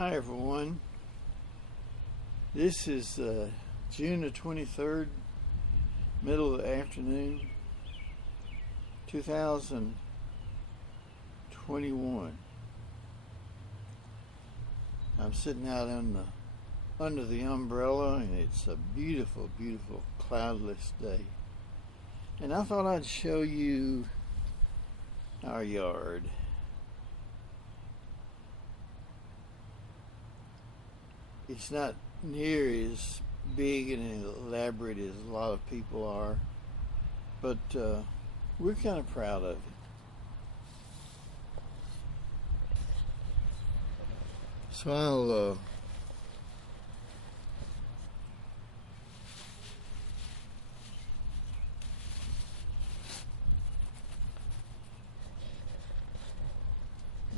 Hi everyone. This is June the 23rd, middle of the afternoon, 2021. I'm sitting out under the umbrella, and it's a beautiful, beautiful cloudless day. And I thought I'd show you our yard. It's not near as big and elaborate as a lot of people are, but we're kind of proud of it. So I'll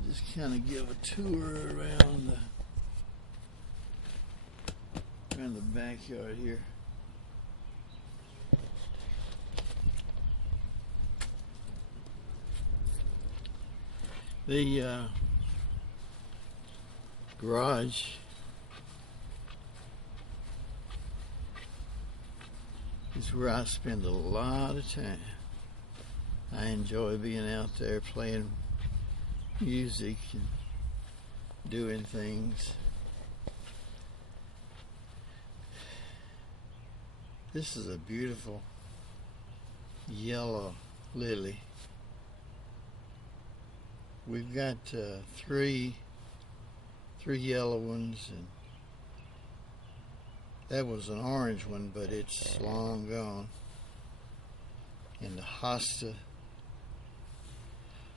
just kind of give a tour around the backyard here. The garage is where I spend a lot of time. I enjoy being out there playing music and doing things. This is a beautiful yellow lily. We've got three yellow ones, and that was an orange one, but it's long gone. And the hosta.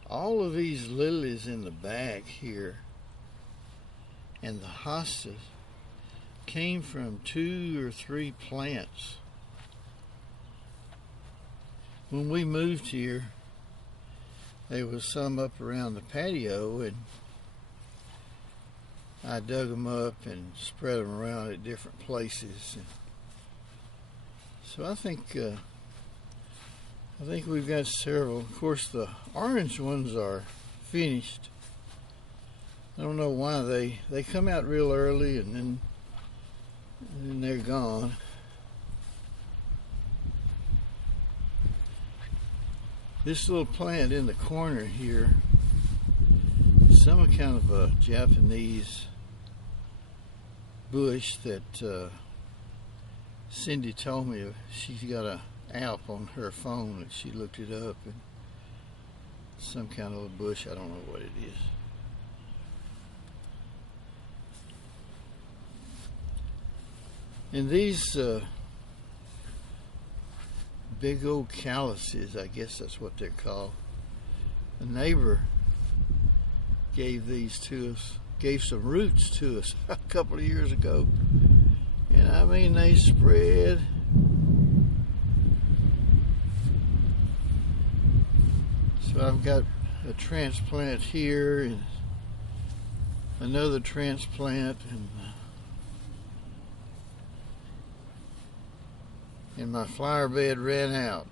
All of these lilies in the back here and the hostas came from 2 or 3 plants. When we moved here, there was some up around the patio, and I dug them up and spread them around at different places. So I think we've got several. Of course, the orange ones are finished. I don't know why they come out real early and then they're gone. This little plant in the corner here is some kind of a Japanese bush that Cindy told me she's got an app on her phone and she looked it up, and some kind of a bush, I don't know what it is. And these big old calluses, I guess that's what they're called. A neighbor gave these to us, gave some roots to us a couple of years ago. And I mean, they spread. So I've got a transplant here and another transplant, and my flower bed ran out.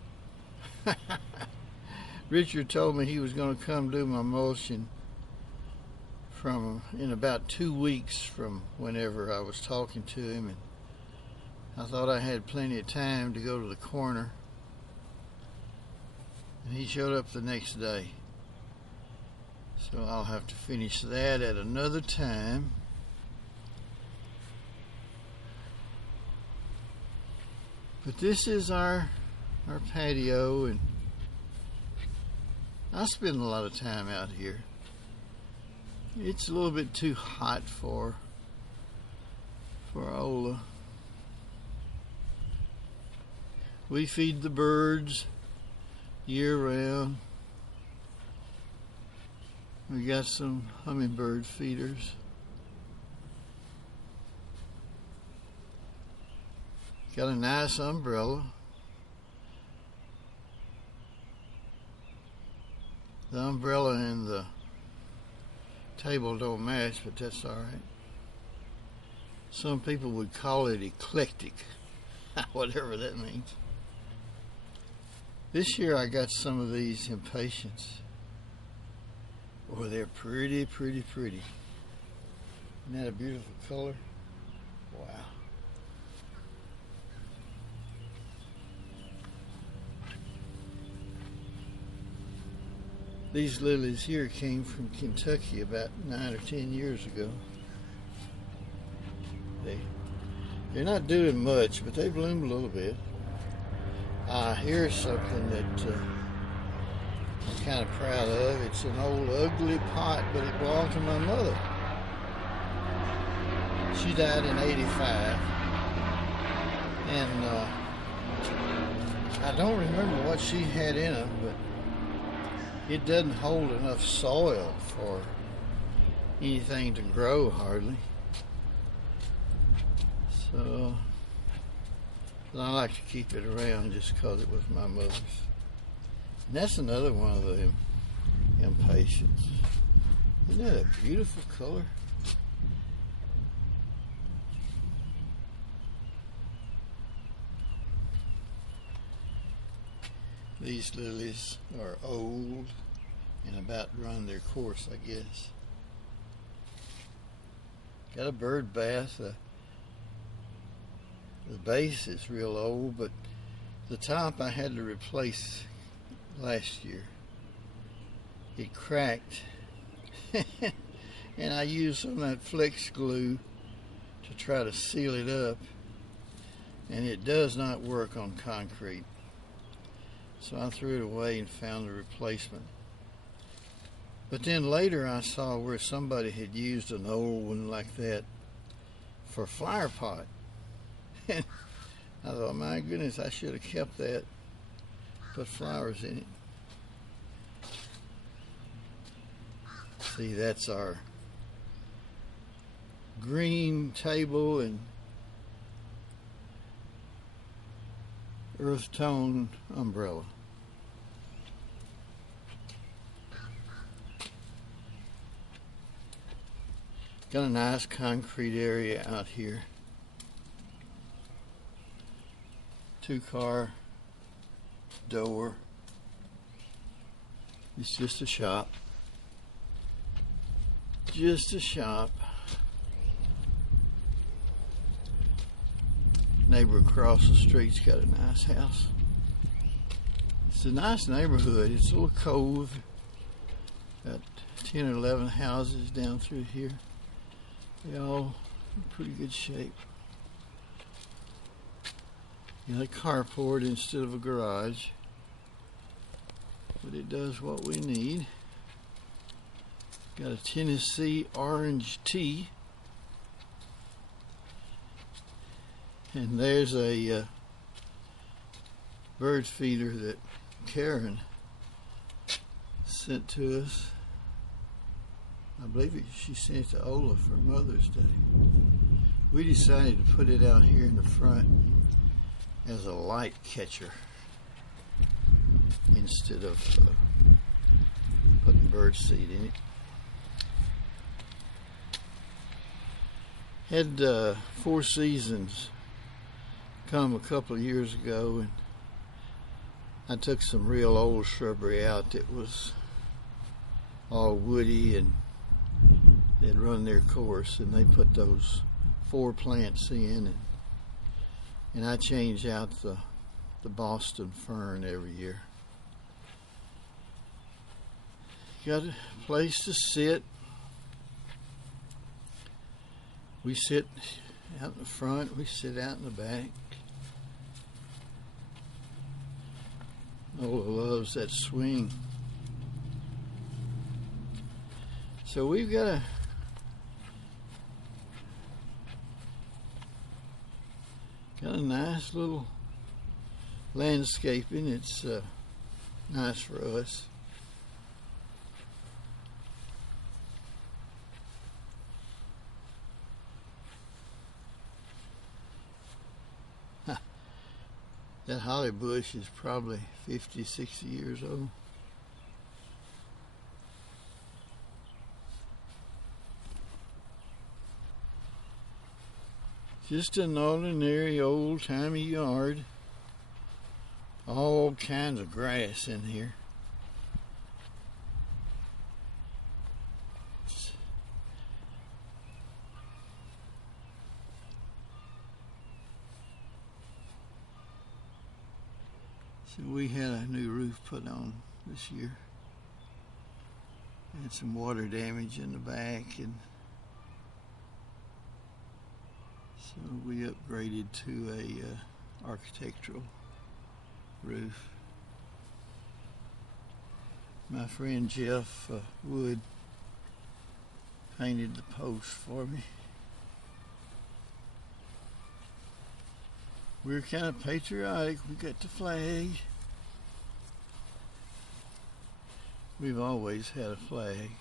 Richard told me he was going to come do my mulching in about 2 weeks from whenever I was talking to him, and I thought I had plenty of time to go to the corner, and he showed up the next day. So I'll have to finish that at another time. But this is our patio, and I spend a lot of time out here. It's a little bit too hot for Ola. We feed the birds year round. We got some hummingbird feeders. Got a nice umbrella. The umbrella and the table don't match, but that's all right. Some people would call it eclectic, whatever that means. This year I got some of these impatiens. Boy, they're pretty, pretty, pretty. Isn't that a beautiful color? Wow. These lilies here came from Kentucky about 9 or 10 years ago. They're not doing much, but they bloom a little bit. Here's something that I'm kind of proud of. It's an old ugly pot, but it belonged to my mother. She died in '85, and I don't remember what she had in it, but it doesn't hold enough soil for anything to grow hardly. So I like to keep it around just because it was my mother's. And that's another one of them impatiens. Isn't that a beautiful color? These lilies are old and about run their course, I guess. Got a bird bath. The base is real old, but the top I had to replace last year. It cracked and I used some of that flex glue to try to seal it up, and it does not work on concrete. So I threw it away and found a replacement. But then later I saw where somebody had used an old one like that for a flower pot. And I thought, my goodness, I should have kept that, put flowers in it. See, that's our green table and earth tone umbrella. Got a nice concrete area out here. 2-car door. It's just a shop. Just a shop. Neighbor across the street's got a nice house. It's a nice neighborhood. It's a little cove. Got 10 or 11 houses down through here. They all in pretty good shape. You know, a carport instead of a garage, but it does what we need. Got a Tennessee orange tea, and there's a bird feeder that Karen sent to us. I believe she sent it to Ola for Mother's Day. We decided to put it out here in the front as a light catcher instead of putting bird seed in it. Had Four Seasons come a couple of years ago, and I took some real old shrubbery out that was all woody and they'd run their course, and they put those 4 plants in, and I change out the Boston fern every year. Got a place to sit. We sit out in the front, we sit out in the back. Ola loves that swing. So we've got a nice little landscaping. It's nice for us. That holly bush is probably 50, 60 years old. Just an ordinary old-timey yard. All kinds of grass in here. So we had a new roof put on this year. Had some water damage in the back, and so we upgraded to a architectural roof. My friend Jeff Wood painted the post for me. We're kind of patriotic. We got the flag. We've always had a flag.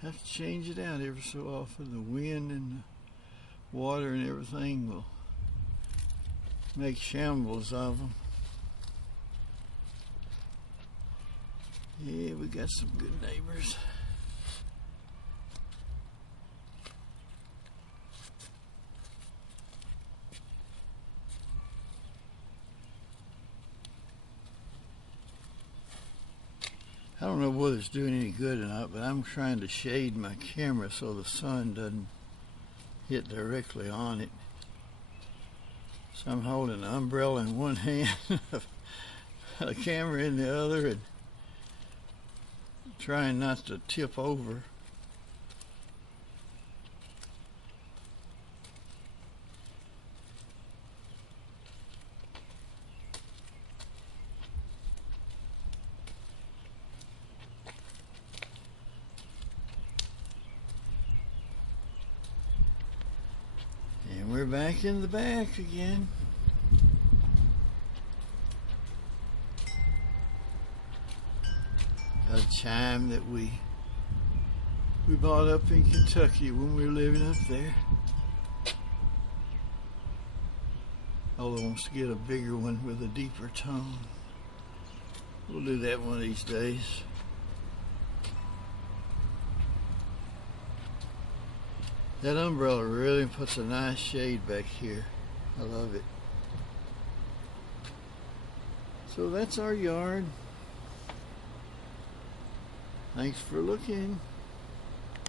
Have to change it out every so often. The wind and the water and everything will make shambles of them. Yeah, we got some good neighbors. I don't know whether it's doing any good or not, but I'm trying to shade my camera so the sun doesn't hit directly on it. So I'm holding an umbrella in one hand, a camera in the other, and trying not to tip over. And we're back in the back again. A chime that we bought up in Kentucky when we were living up there. Ola wants to get a bigger one with a deeper tone. We'll do that one of these days. That umbrella really puts a nice shade back here. I love it. So that's our yard. Thanks for looking.